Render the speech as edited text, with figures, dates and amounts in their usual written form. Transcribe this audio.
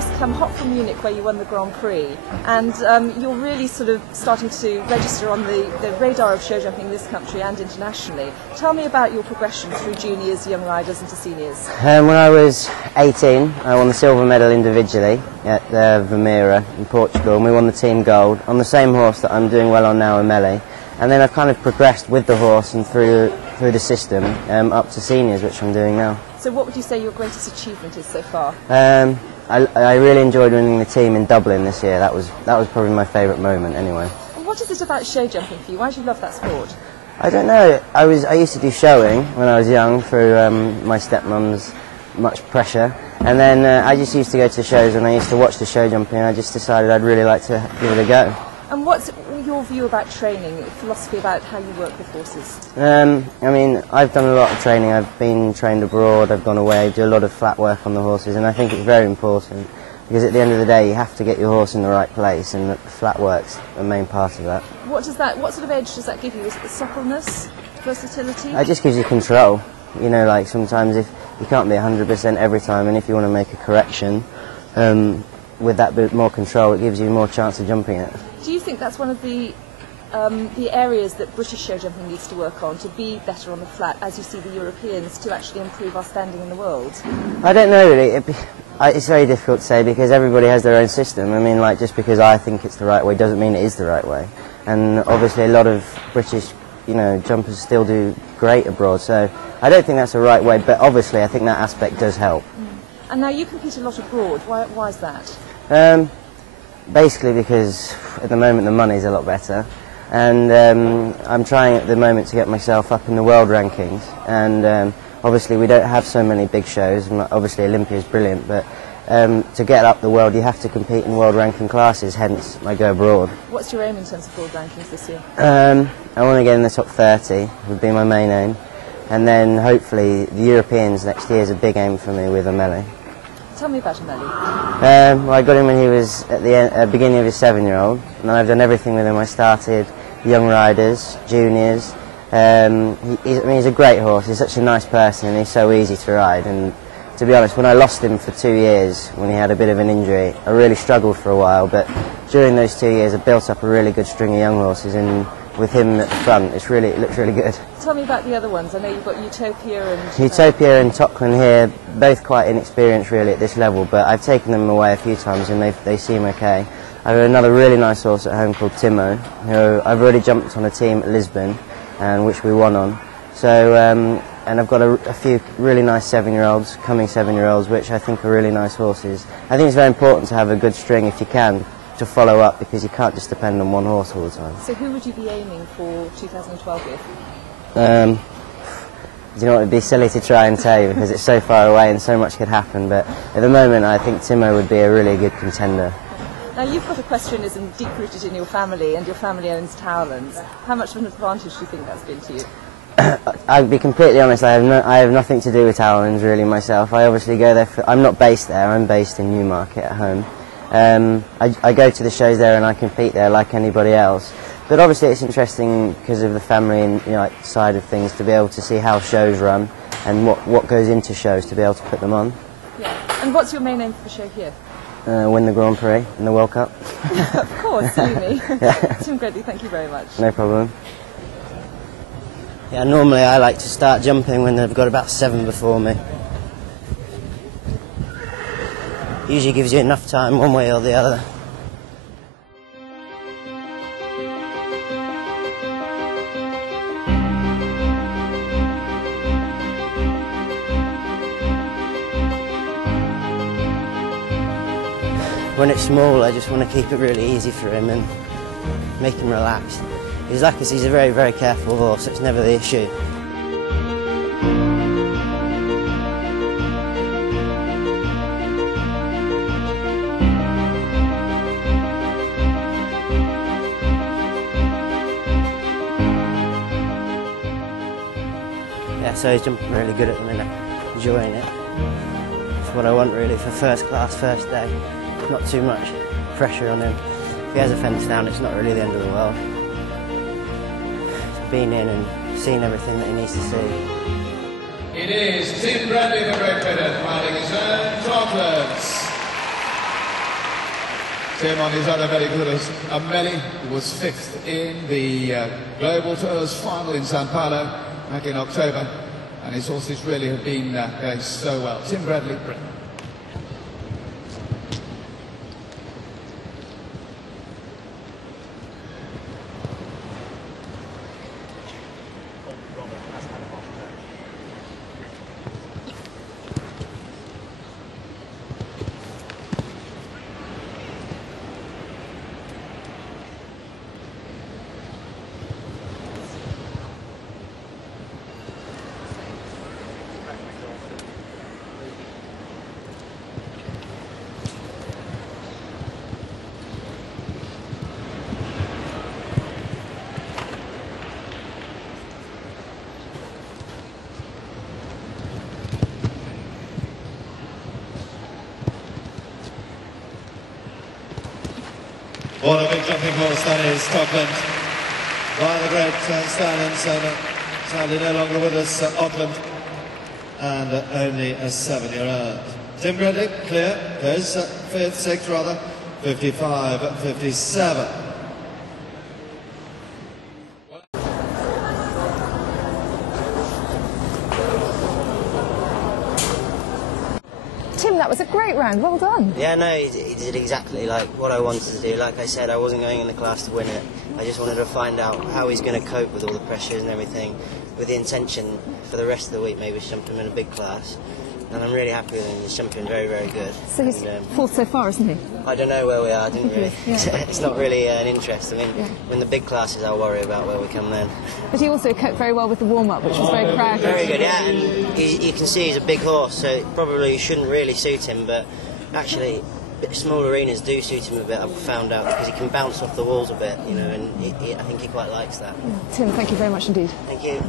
just come hot from Munich where you won the Grand Prix, and you're really sort of starting to register on the radar of show jumping in this country and internationally. Tell me about your progression through juniors, young riders into seniors. When I was 18, I won the silver medal individually at Valmiera in Portugal, and we won the team gold on the same horse that I'm doing well on now, Omelli. And then I've kind of progressed with the horse and through the system up to seniors, which I'm doing now. So what would you say your greatest achievement is so far? I really enjoyed winning the team in Dublin this year. That was probably my favourite moment anyway. And what is it about show jumping for you? Why do you love that sport? I don't know. I used to do showing when I was young through my stepmum's much pressure, and then I just used to go to shows and I used to watch the show jumping, and I just decided I'd really like to give it a go. And what's your view about training, philosophy about how you work with horses? I mean, I've done a lot of training. I've been trained abroad, I've gone away, do a lot of flat work on the horses, and I think it's very important because at the end of the day you have to get your horse in the right place, and the flat work's the main part of that. What sort of edge does that give you? Is it the suppleness, versatility? It just gives you control. You know, like sometimes if you can't be 100% every time, and if you want to make a correction, with that bit more control, it gives you more chance of jumping it. Do you think that's one of the areas that British show jumping needs to work on, to be better on the flat, as you see the Europeans, to actually improve our standing in the world? I don't know really. It's very difficult to say because everybody has their own system. I mean, like, just because I think it's the right way doesn't mean it is the right way. And obviously a lot of British, jumpers still do great abroad, so I don't think that's the right way, but obviously I think that aspect does help. And now you compete a lot abroad. Why is that? Basically because at the moment the money's a lot better, and I'm trying at the moment to get myself up in the world rankings, and obviously we don't have so many big shows, and obviously Olympia is brilliant, but to get up the world you have to compete in world ranking classes, hence I go abroad. What's your aim in terms of world rankings this year? I want to get in the top 30, would be my main aim, and then hopefully the Europeans next year is a big aim for me with Omelli. Tell me about Omelli. Well, I got him when he was at the beginning of his 7-year-old, and I've done everything with him. I started young riders, juniors. He's a great horse. He's such a nice person, and he's so easy to ride. And to be honest, when I lost him for 2 years, when he had a bit of an injury, I really struggled for a while. But during those 2 years, I built up a really good string of young horses, and with him at the front, it looks really good. Tell me about the other ones. I know you've got Utopia and... Utopia and Tocklin here, both quite inexperienced really at this level, but I've taken them away a few times and they seem okay. I have another really nice horse at home called Timo, who I've already jumped on a team at Lisbon, and which we won on. So, and I've got a few really nice 7-year-olds, coming 7-year-olds, which I think are really nice horses. I think it's very important to have a good string if you can, to follow up, because you can't just depend on one horse all the time. So who would you be aiming for 2012 with? You know, it would be silly to try and tell you because it's so far away and so much could happen, but at the moment I think Timo would be a really good contender. Now you've got equestrianism deep-rooted in your family, and your family owns Towlands. How much of an advantage do you think that's been to you? I'll be completely honest, I have nothing to do with Towlands really myself. I obviously go there I'm not based there, I'm based in Newmarket at home. I go to the shows there and I compete there like anybody else. But obviously it's interesting because of the family and side of things to be able to see how shows run and what goes into shows to be able to put them on. Yeah. And what's your main aim for the show here? Win the Grand Prix and the World Cup. Of course, silly me. Yeah. Tim Gredley, thank you very much. No problem. Yeah, normally I like to start jumping when they've got about 7 before me. Usually gives you enough time one way or the other. When it's small, I just want to keep it really easy for him and make him relax. He's like us, he's a very, very careful horse, so it's never the issue. Yeah, so he's jumping really good at the minute, enjoying it. It's what I want really for first class, first day. Not too much pressure on him. If he has a fence down, it's not really the end of the world. He's been in and seen everything that he needs to see. It is Tim Gredley, the great winner, finding his own chocolates. Tim on his other very good as Omelli, who was 5th in the Global Tours final in Sao Paulo back in October, and his horses really have been going so well. Tim Gredley. What a big jumping horse that is, Scotland, by the great stallion, sadly no longer with us, Auckland, and only a 7-year-old. Tim Gredley, clear, goes 5th, 6th rather, 55, 57. Tim, that was a great round. Well done. Yeah, no, he did exactly like what I wanted to do. Like I said, I wasn't going in the class to win it. I just wanted to find out how he's going to cope with all the pressures and everything, with the intention for the rest of the week maybe to jump him in a big class. And I'm really happy with him. He's jumping very, very good. So he's 4th so far, isn't he? I don't know where we are, I didn't really. Yeah. It's not really an interest. I mean, Yeah. when the big classes, I'll worry about where we come then. But he also coped very well with the warm-up, which was very crowded. Very good, yeah. And you can see he's a big horse, so it probably shouldn't really suit him, but actually, small arenas do suit him a bit, I've found out, because he can bounce off the walls a bit, you know, and I think he quite likes that. Tim, thank you very much indeed. Thank you.